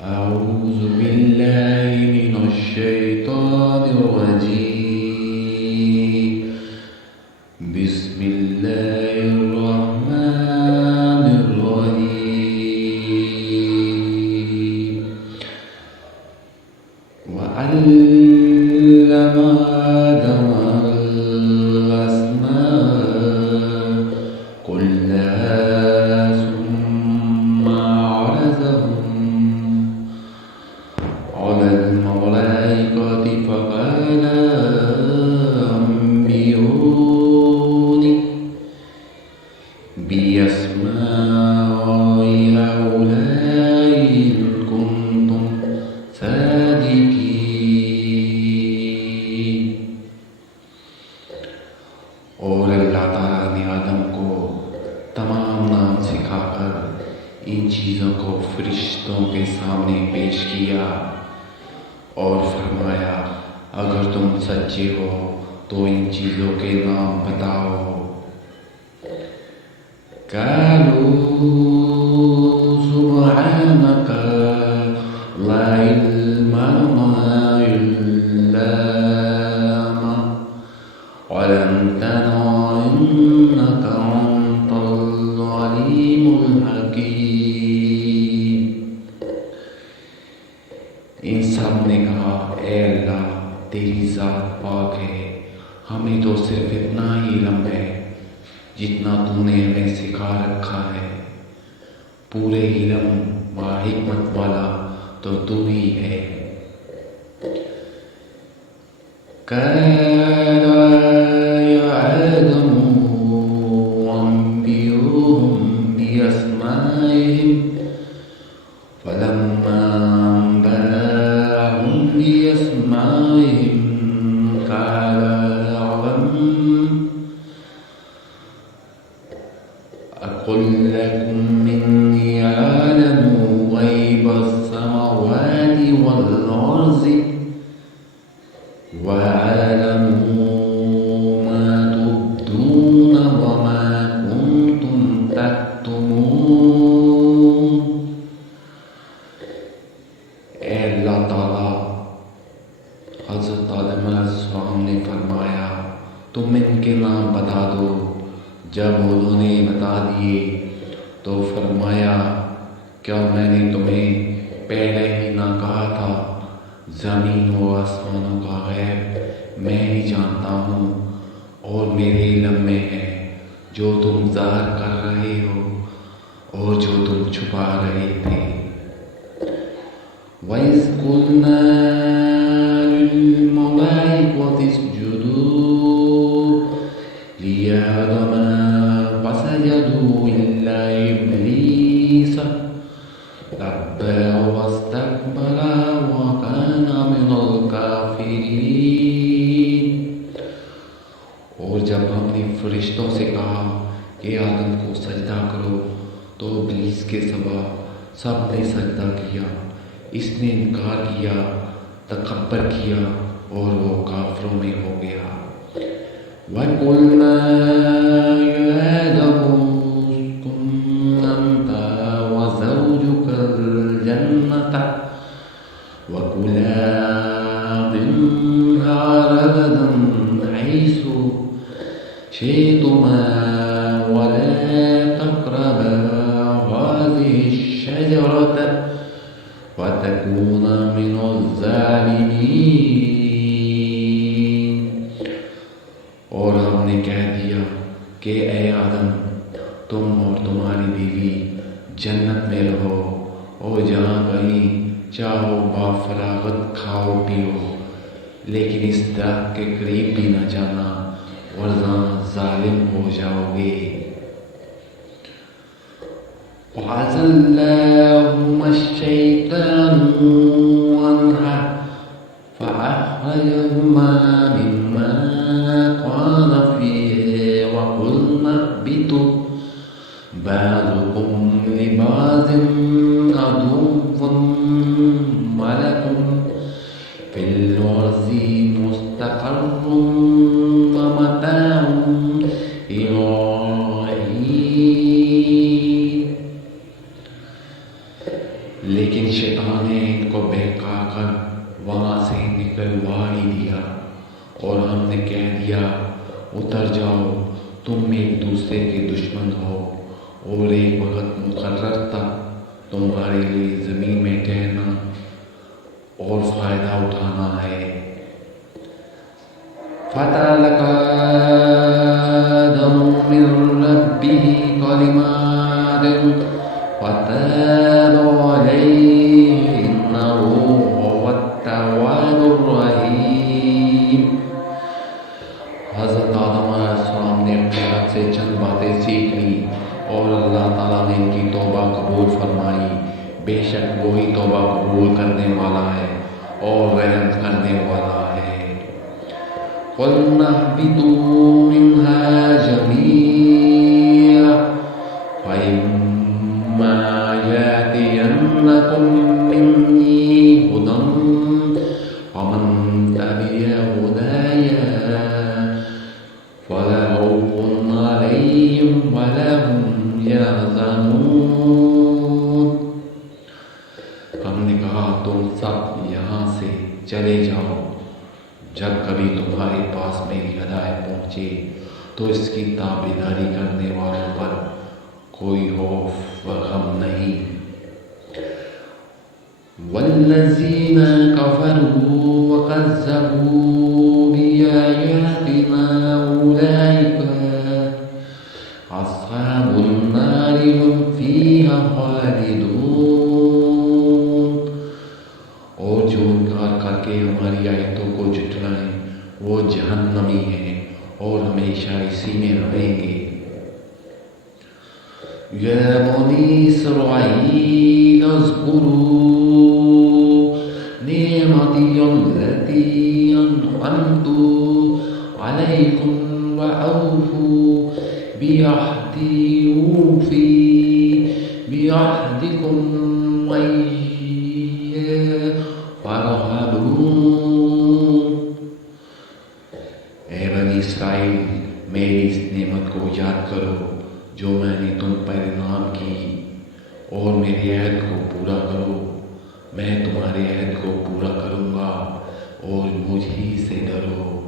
أعوذ بالله من الشيطان الرجيم. بسم الله الرحمن الرحيم. وعلم آدم الأسماء كلها ثم عرضهم على الملائكة فقال أنبئوني بأسماء هؤلاء إن كنتم صادقين. اور اللہ تعالیٰ نے آدم کو تمام نام سکھا کر ان چیزوں کو فرشتوں کے سامنے پیش کیا اور فرمایا اگر تم سچے ہو تو ان چیزوں کے نام بتاؤ. قالوا سبحانك لا علم لنا إلا ما علمتنا إنك أنت العليم الحكيم. ان سب نے کہا اے اللہ تیری ذات پاک ہے، ہمیں تو صرف اتنا ہی علم ہے جتنا تو نے ہمیں سکھا رکھا ہے. پورے علم و حکمت والا تو تو ہی ہے. قال يا آدم أنبئهم بأسمائهم فلما أنبأهم بأسمائهم قال أقل لكم إني أعلم غيب السماوات والأرض وأعلم ما تبدون وما كنتم تكتمون. اے اللہ تعالیٰ، حضرت آدم علیہ السلام نے فرمایا تم ان کے نام بتا دو. جب انہوں نے بتا دیے تو فرمایا کیا میں نے تمہیں پہلے ہی نہ کہا تھا زمین و آسمانوں کا غیب میں ہی جانتا ہوں اور میرے علم میں ہے جو تم ظاہر کر رہے ہو اور جو تم چھپا رہے تھے. وَإِذْ قُلْنَا لِلْمَلَائِكَةِ اسْجُدُوا لِآدَمَ فسجدوا إلا إبليس أبى واستكبر وكان من الكافرين. اور جب ہم نے فرشتوں سے کہا کہ آدم کو سجدہ کرو تو ابلیس کے سوا سب نے سجدہ کیا. اس نے انکار کیا، تکبر کیا اور وہ کافروں میں ہو گیا. وَقُلْنَا يَا آدَمُ اسْكُنْ أَنْتَ وَزَوْجُكَ الْجَنَّةَ وَكُلَا مِنْهَا رَغَدًا حَيْثُ شِئْتُمَا وَلَا تَقْرَبَا هَٰذِهِ الشَّجَرَةَ فَتَكُونَا مِنَ الظَّالِمِينَ. اور ہم نے کہہ دیا کہ اے آدم تم اور تمہاری بیوی جنت میں رہو اور جہاں کہیں چاہو بافراغت کھاؤ پیو، لیکن اس درخت کے قریب بھی نہ جانا ورنہ ظالم ہو جاؤ گے. فَأَزَلَّهُمَا الشَّيْطَانُ عَنْهَا فَأَخْرَجَهُمَا مِمَّا كَانَ فِيهِ وَقُلْنَا اهْبِطُوا بَعْضُكُمْ لِبَعْضٍ عَدُوٌّ وَلَكُمْ فِي الْأَرْضِ مُسْتَقَرٌّ وَمَتَاعٌ إِلَىٰ حِينٍ. لیکن شیطان نے ان کو بہکا کر وہاں سے نکلوا ہی دیا اور ہم نے کہہ دیا اتر جاؤ، تم ایک دوسرے کے دشمن ہو اور ایک وقت مقرر تک تمہارے لیے زمین میں ٹہلنا اور فائدہ اٹھانا ہے۔ فَتَلَقَى آدَمُ مِن رَّبِّهِ كَلِمَاتٍ فَتَابَ عَلَيْهِ إِنَّهُ هُوَ التَّوَّابُ الرَّحِيمُ۔ حضرت آدم علیہ السلام نے اپنے رب سے چند باتیں سیکھ لی اور اللہ تعالیٰ نے ان کی توبہ قبول فرمائی۔ بے شک وہی توبہ قبول کرنے والا ہے اور رحم کرنے والا ہے۔ قُلْنَا اهْبِطُوا مِنْهَا جَمِيعًا فَإِمَّا يَأْتِيَنَّكُم مِّنِّي هُدًى فَمَن تَبِعَ هُدَايَ فَلَا خَوْفٌ عَلَيْهِمْ وَلَا هُمْ يَحْزَنُونَ۔ ہم نے کہا تم سب یہاں سے چلے جاؤ، جب کبھی تمہارے پاس میری ہدایت پہنچے تو اس کی تابعداری کرنے والوں پر کوئی خوف و غم نہیں۔ وَالَّذِينَ كَفَرُوا وَكَذَّبُوا بِآيَاتِنَا أُولَٰئِكَ أَصْحَابُ النَّارِ هُمْ فِيهَا خَالِدُونَ۔ اور جو انکار کر کے ہماری آیتوں کو جھٹلائیں وہ جہنمی ہیں اور ہمیشہ اسی میں رہیں گے۔ یا بنی اسرائیل اذکروا نعمتی التی انعمت علیکم وأوفوا بعہدی اوفی بعہدکم وإیایا فارہبون۔ اے بنی اسرائیل، میری اس نعمت کو یاد کرو جو میں نے تم پر انعام کی، اور میرے عہد کو پورا کرو، میں تمہارے عہد کو پورا کروں گا اور مجھ ہی سے ڈرو۔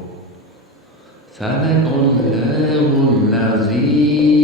صدق اللہ العظیم۔